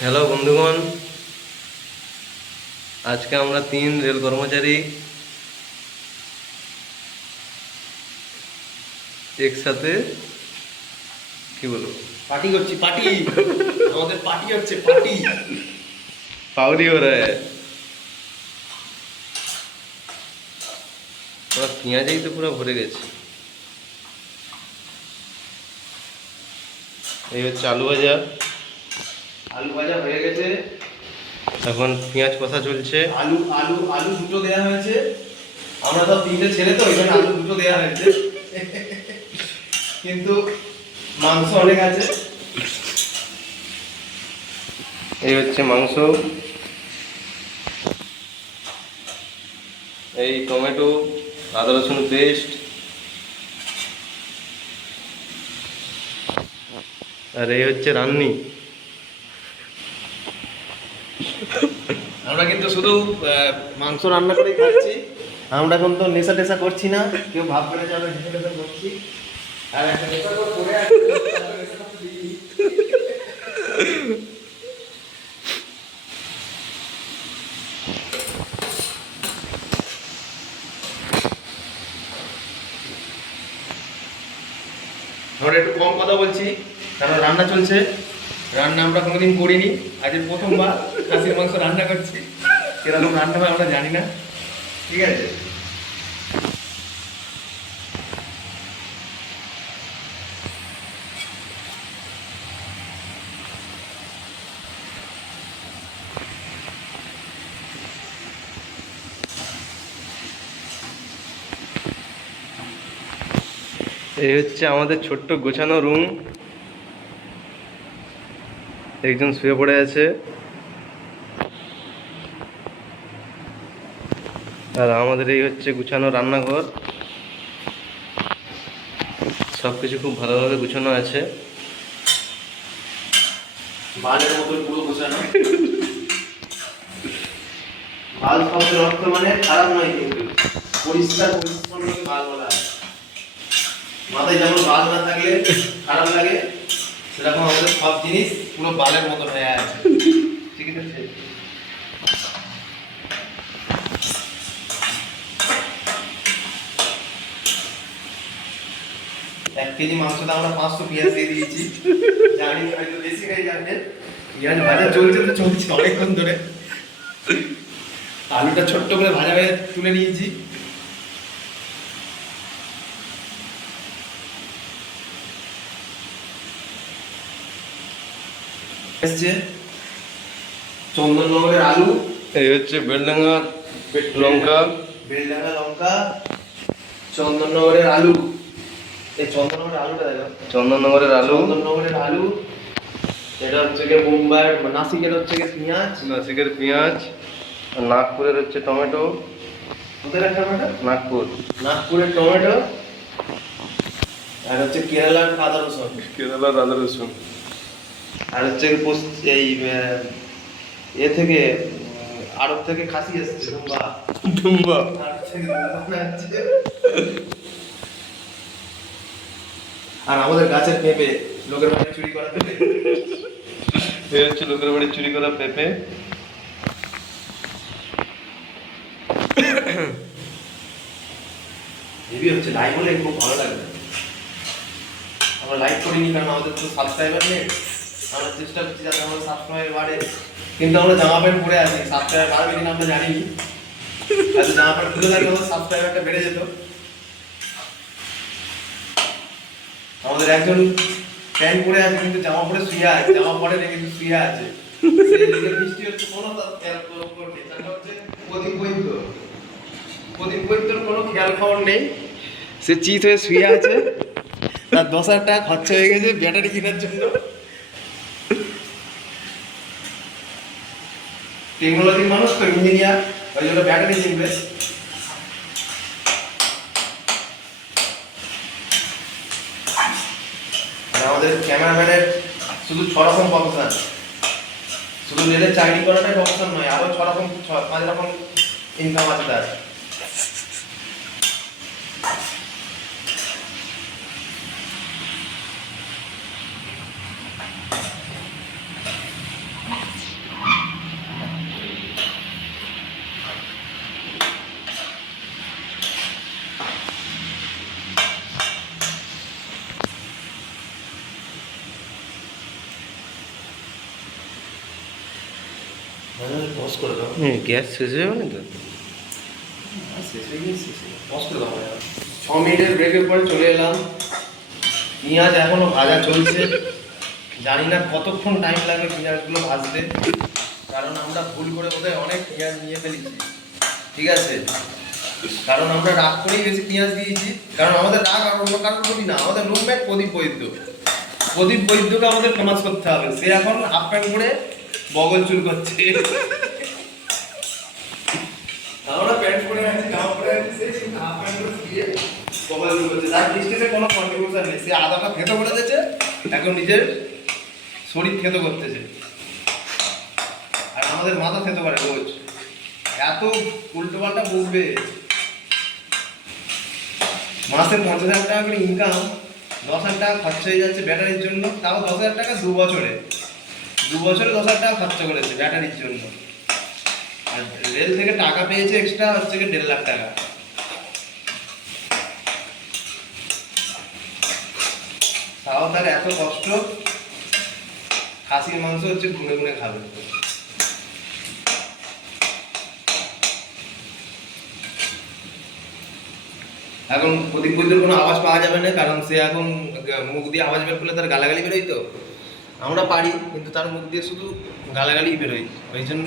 Hello বন্ধুগণ, আজকে আমরা 3 রেল কর্মচারী একসাথে কি বলবো পার্টি করছি পার্টি। আমাদের পার্টি হচ্ছে পার্টি। पावरी हो रहा है। পুরো পেঁয়াজেই তো পুরো ভরে গেছে। এই হচ্ছে আলু ভাজা। আলু ভাজা হয়ে গেছে। এখন পেঁয়াজ কষা চলছে। আলু আলু আলু দুটো দেয়া হয়েছে। আমরা তো তিনটে ছেলে, তো এখানে আলু দুটো দেয়া হয়েছে, কিন্তু মাংস অনেক আছে। এই হচ্ছে মাংস, এই টমেটো, আদা রসুন পেস্ট, আর এই হচ্ছে রান্নি। আমরা কিন্তু শুধু মাংস রান্না করেই খাচ্ছি। আমরা এখন তো নেশা টেশা করছি না, কেউ ভাববে না যে আমরা নেশা টেশা করছি। আর একটা নেশা করে আছে, আমরা নেশাটা তো দিইনি। আমরা একটু কম কথা বলছি, কারণ রান্না চলছে। রান্না আমরা কোনোদিন করিনি, আজ প্রথমবার খাসির মাংস রান্না করছি। কিরকম রান্না হয় আমরা জানি না, ঠিক আছে। এই হচ্ছে আমাদের ছোট্ট গোছানো রুম। একজন শুয়ে পড়ে আছে, আর আমাদের এই হচ্ছে গুছানো রান্নাঘর। সব কিছু খুব ভালোভাবে গুছানো আছে। বালের মতো পুরো গোছানো। বাল শব্দের অর্থ মানে খারাপ নয়, কিন্তু পরিষ্কার পরিচ্ছন্নকে বাল বলা হয়। মাথায় যেমন বাল না থাকলে খারাপ লাগে, সেরকম আমাদের সব জিনিস পুরো বালের মতো হয়ে আছে, ঠিক আছে। 1 কেজি মাংসতে আমরা 500 পেঁয়াজ দিয়ে দিয়েছি। জানি হয়তো বেশি হয়ে যাবে। পেঁয়াজ ভাজা চলছে তো চলছে অনেকক্ষণ ধরে। আলুটা ছোট্ট করে ভাজা হয়ে তুলে নিয়েছি। এসছে চন্দননগরের আলু। এই হচ্ছে বেলডাঙ্গা লঙ্কা। বেলডাঙ্গা লঙ্কা, চন্দননগরের আলু। এই চন্দননগরের আলুটা দেখো, চন্দননগরের আলু। চন্দননগরের আলু। এটা হচ্ছে গিয়ে মুম্বাই নাসিকের হচ্ছে গিয়ে পেঁয়াজ। নাসিকের পেঁয়াজ, আর নাগপুরের হচ্ছে টমেটো। কোথায় টমেটো? নাগপুর। নাগপুরের টমেটো। আর হচ্ছে কেরালার আদা রসুন। কেরালার আদা রসুন। আর হচ্ছে এই এ থেকে আরব থেকে খাসি এসছে, দুম্বা। ডুম্বা। আরব থেকে দুম্বা আসছে। আর আমাদের গাছের পেঁপে, লোকের বাড়ি চুরি করা পেঁপে। এই হচ্ছে লোকের বাড়ি চুরি করা পেঁপে। হেভি হচ্ছে, লাইভ হলে খুব ভালো লাগবে। আমরা লাইভ করিনি কারণ আমাদের তো সাবস্ক্রাইবার নেই। আমরা চেষ্টা করছি যাতে আমাদের সাবস্ক্রাইবার বাড়ে, কিন্তু আমরা জামা প্যান্ট পরে আছি। সাবস্ক্রাইবার বাড়বে কিনা আমরা জানিনি। আচ্ছা, জামা প্যান্ট খুলে থাকলে আমাদের সাবস্ক্রাইবারটা বেড়ে যেত। আমাদের একজন প্যান্ট পরে আছে কিন্তু জামা পরে শুয়ে আছে, জামা পরে নেই কিন্তু শুয়ে আছে। সেই দিকে বৃষ্টি হচ্ছে, কোনো তার খেয়াল করবে না। হচ্ছে প্রদীপ বৈদ্যর কোনো খেয়াল খবর নেই। সে চিত হয়ে শুয়ে আছে, তার 10,000 টাকা খরচা হয়ে গেছে ব্যাটারি কেনার জন্য। টেকনোলজির মানুষ তো, ইঞ্জিনিয়ার, ওই জন্য ব্যাটারি কিনবে। আমাদের ক্যামেরাম্যানের শুধু 6 রকম প্রফেশন। শুধু রেলের চাকরি করাটাই প্রফেশন নয়, আরো 5 রকম ইনকাম আছে তার। পজ করে দাও। গ্যাস শেষ হয়ে যাবে না তো? শেষ হয়ে গেছে, পজ করে দাও। 6 মিনিটের ব্রেকের পরে চলে এলাম। পেঁয়াজ এখনো ভাজা চলছে, জানি না কতক্ষণ টাইম লাগবে পেঁয়াজগুলো ভাজতে, কারণ আমরা ভুল করে বোধহয় অনেক পেঁয়াজ নিয়ে ফেলেছি। ঠিক আছে, কারণ আমরা রাগ করেই বেশি পেঁয়াজ দিয়েছি, কারণ আমাদের রাগ আর অন্য কারোর প্রতি না, আমাদের রুমমেট প্রদীপ বৈদ্যকে আমাদের ফেমাস করতে হবে। সে এখন হাফ প্যান্ট পরে বগল চুল করছে, আমরা প্যান্ট পরে আছি, জামা পরে আছি, সে কিন্তু হাফ প্যান্ট পরে দিয়ে বগল চুল করছে। তার ডিস্টেন্সে কোনো কন্ট্রিবিউশন নেই, সে আদাটা খেতে করে দিয়েছে, এখন নিজের শরীর খেতে করতেছে, আর আমাদের মাথা খেতে পারে রোজ। এত উল্টো পাল্টা বলবে। মাসে 50,000 টাকা করে ইনকাম, 10,000 টাকা খরচা হয়ে যাচ্ছে ব্যাটারির জন্য, তাও 10,000 টাকা 2 বছরে 10,000 টাকা খরচা করেছে ব্যাটারির জন্য। আর রেল থেকে টাকা পেয়েছে এক্সট্রা হচ্ছে 1.5 লাখ টাকা। তাও তার এত কষ্ট, খাসির মাংস হচ্ছে গুনে গুনে খাবে। এখন প্রদীপ বৈদ্যর কোনো আওয়াজ পাওয়া যাবে না, কারণ সে এখন মুখ দিয়ে আওয়াজ বের করলে তার গালাগালি বেরোয়। তো আমরা পারি, কিন্তু তার মুখ দিয়ে শুধু গালাগালি বেরোয়, ওই জন্য